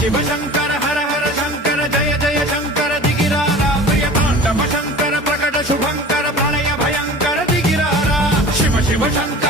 शिव शंकर हर हर शंकर जय जय शंकर दिगिरारा प्रियतांडव शंकर प्रकट शुभंकर प्रलय भयंकर दिगिरारा शिव शिव शंकर